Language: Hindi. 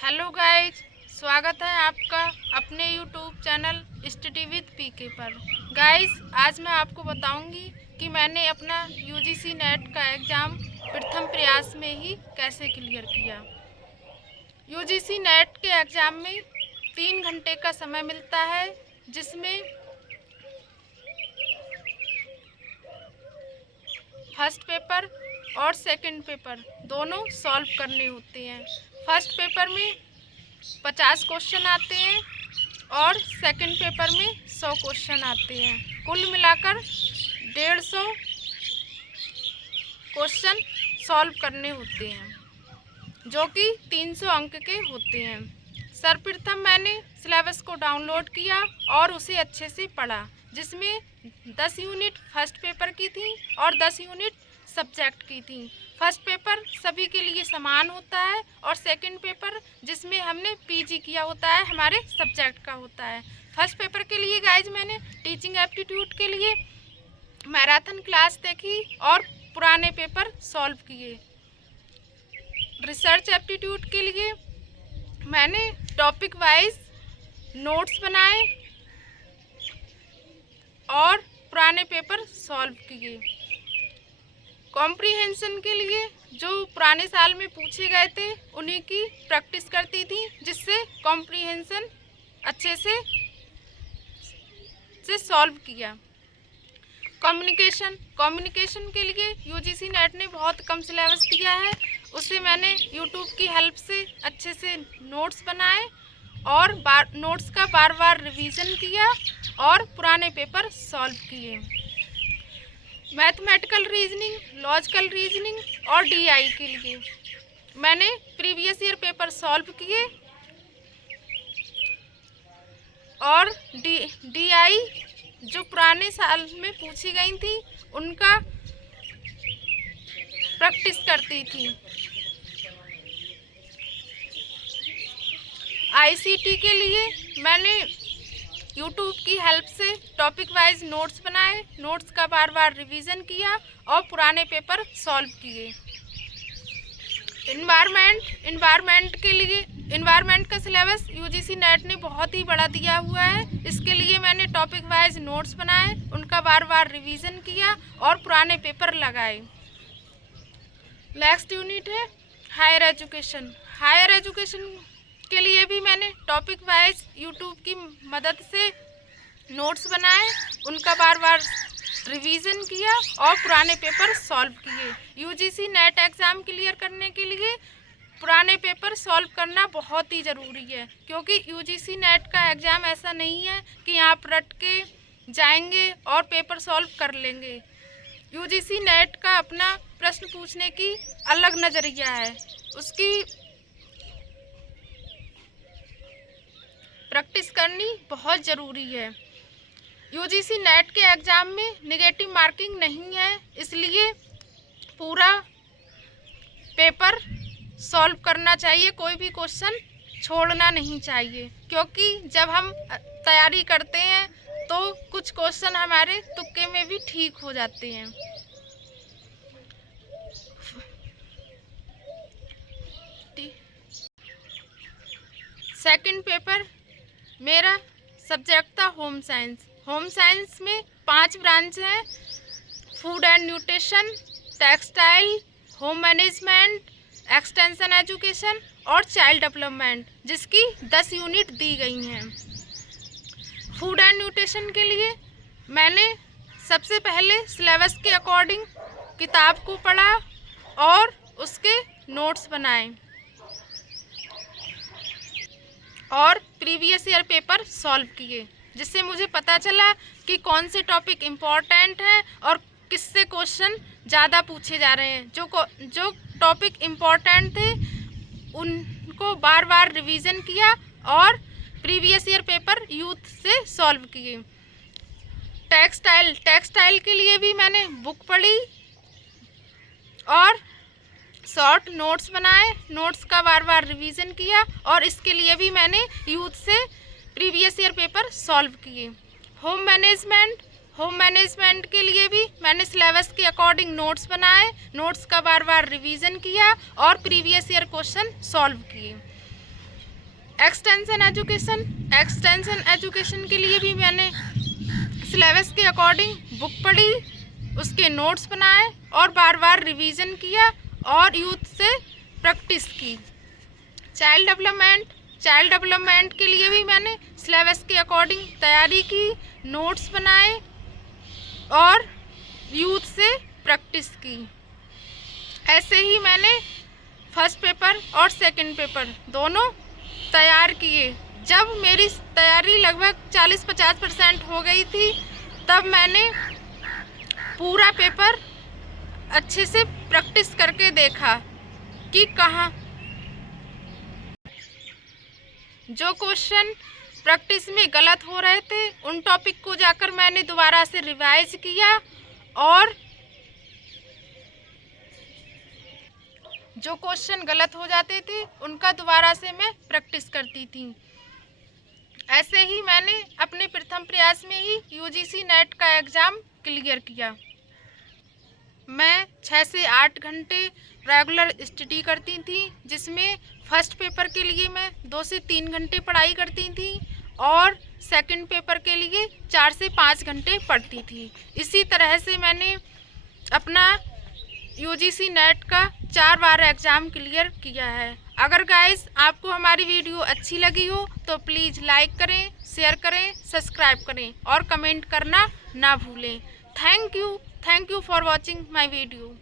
हेलो गाइज, स्वागत है आपका अपने यूट्यूब चैनल स्टडी विद पीके पर। गाइज, आज मैं आपको बताऊंगी कि मैंने अपना यूजीसी नेट का एग्ज़ाम प्रथम प्रयास में ही कैसे क्लियर किया। यूजीसी नेट के एग्ज़ाम में 3 घंटे का समय मिलता है, जिसमें फर्स्ट पेपर और सेकंड पेपर दोनों सॉल्व करने होते हैं। फर्स्ट पेपर में 50 क्वेश्चन आते हैं और सेकंड पेपर में 100 क्वेश्चन आते हैं। कुल मिलाकर 150 क्वेश्चन सॉल्व करने होते हैं, जो कि 300 अंक के होते हैं। सर्वप्रथम मैंने सिलेबस को डाउनलोड किया और उसे अच्छे से पढ़ा, जिसमें 10 यूनिट फर्स्ट पेपर की थी और 10 यूनिट सब्जेक्ट की थी। फर्स्ट पेपर सभी के लिए समान होता है और सेकंड पेपर जिसमें हमने पीजी किया होता है हमारे सब्जेक्ट का होता है। फर्स्ट पेपर के लिए गाइज मैंने टीचिंग एप्टीट्यूड के लिए मैराथन क्लास देखी और पुराने पेपर सॉल्व किए। रिसर्च एप्टीट्यूड के लिए मैंने टॉपिक वाइज नोट्स बनाए और पुराने पेपर सॉल्व किए। कॉम्प्रिहेंशन के लिए जो पुराने साल में पूछे गए थे उन्हीं की प्रैक्टिस करती थी, जिससे कॉम्प्रिहेंशन अच्छे से सॉल्व किया। कम्युनिकेशन के लिए यूजीसी नेट ने बहुत कम सिलेबस दिया है, उसे मैंने यूट्यूब की हेल्प से अच्छे से नोट्स बनाए और नोट्स का बार बार रिवीजन किया और पुराने पेपर सॉल्व किए। मैथमेटिकल रीजनिंग, लॉजिकल रीजनिंग और डीआई के लिए मैंने प्रीवियस ईयर पेपर सॉल्व किए और डीआई जो पुराने साल में पूछी गई थी उनका प्रैक्टिस करती थी। आईसीटी के लिए मैंने यूट्यूब की हेल्प से टॉपिक वाइज नोट्स बनाए, नोट्स का बार बार रिवीजन किया और पुराने पेपर सॉल्व किए। इन्वायरमेंट के लिए इन्वायरमेंट का सिलेबस यूजीसी नेट ने बहुत ही बड़ा दिया हुआ है, इसके लिए मैंने टॉपिक वाइज नोट्स बनाए, उनका बार बार रिवीजन किया और पुराने पेपर लगाए। नेक्स्ट यूनिट है हायर एजुकेशन। हायर एजुकेशन के लिए भी मैंने टॉपिक वाइज यूट्यूब की मदद से नोट्स बनाए, उनका बार बार रिवीजन किया और पुराने पेपर सॉल्व किए। यूजीसी नेट एग्ज़ाम क्लियर करने के लिए पुराने पेपर सॉल्व करना बहुत ही ज़रूरी है, क्योंकि यूजीसी नेट का एग्ज़ाम ऐसा नहीं है कि आप रट के जाएंगे और पेपर सॉल्व कर लेंगे। यूजीसी नेट का अपना प्रश्न पूछने की अलग नज़रिया है, उसकी प्रैक्टिस करनी बहुत ज़रूरी है। यूजीसी नेट के एग्ज़ाम में नेगेटिव मार्किंग नहीं है, इसलिए पूरा पेपर सॉल्व करना चाहिए, कोई भी क्वेश्चन छोड़ना नहीं चाहिए, क्योंकि जब हम तैयारी करते हैं तो कुछ क्वेश्चन हमारे तुक्के में भी ठीक हो जाते हैं। सेकंड पेपर मेरा सब्जेक्ट था होम साइंस। होम साइंस में 5 ब्रांच हैं: food and nutrition, textile, home management, extension education और चाइल्ड डेवलपमेंट, जिसकी 10 यूनिट दी गई हैं। फूड एंड न्यूट्रिशन के लिए मैंने सबसे पहले सिलेबस के अकॉर्डिंग किताब को पढ़ा और उसके नोट्स बनाए और प्रीवियस ईयर पेपर सॉल्व किए, जिससे मुझे पता चला कि कौन से टॉपिक इम्पॉर्टेंट हैं और किससे क्वेश्चन ज़्यादा पूछे जा रहे हैं। जो टॉपिक इम्पॉर्टेंट थे उनको बार बार रिवीजन किया और प्रीवियस ईयर पेपर यूथ से सॉल्व किए। टेक्सटाइल के लिए भी मैंने बुक पढ़ी और शॉर्ट नोट्स बनाए, नोट्स का बार बार रिवीजन किया और इसके लिए भी मैंने यूथ से प्रीवियस ईयर पेपर सॉल्व किए। होम मैनेजमेंट के लिए भी मैंने सिलेबस के अकॉर्डिंग नोट्स बनाए, नोट्स का बार बार रिवीजन किया और प्रीवियस ईयर क्वेश्चन सॉल्व किए। एक्सटेंशन एजुकेशन के लिए भी मैंने सिलेबस के अकॉर्डिंग बुक पढ़ी, उसके नोट्स बनाए और बार बार रिवीजन किया और यूथ से प्रैक्टिस की। चाइल्ड डेवलपमेंट के लिए भी मैंने सिलेबस के अकॉर्डिंग तैयारी की, नोट्स बनाए और यूथ से प्रैक्टिस की। ऐसे ही मैंने फर्स्ट पेपर और सेकंड पेपर दोनों तैयार किए। जब मेरी तैयारी लगभग 40-50% हो गई थी, तब मैंने पूरा पेपर अच्छे से प्रैक्टिस करके देखा कि कहाँ जो क्वेश्चन प्रैक्टिस में गलत हो रहे थे उन टॉपिक को जाकर मैंने दोबारा से रिवाइज किया और जो क्वेश्चन गलत हो जाते थे उनका दोबारा से मैं प्रैक्टिस करती थी। ऐसे ही मैंने अपने प्रथम प्रयास में ही यूजीसी नेट का एग्ज़ाम क्लियर किया। मैं 6 से 8 घंटे रेगुलर स्टडी करती थी, जिसमें फर्स्ट पेपर के लिए मैं 2 से 3 घंटे पढ़ाई करती थी और सेकंड पेपर के लिए 4 से 5 घंटे पढ़ती थी। इसी तरह से मैंने अपना यूजीसी नेट का 4 बार एग्ज़ाम क्लियर किया है। अगर गाइस आपको हमारी वीडियो अच्छी लगी हो तो प्लीज़ लाइक करें, शेयर करें, सब्सक्राइब करें और कमेंट करना ना भूलें। Thank you for watching my video.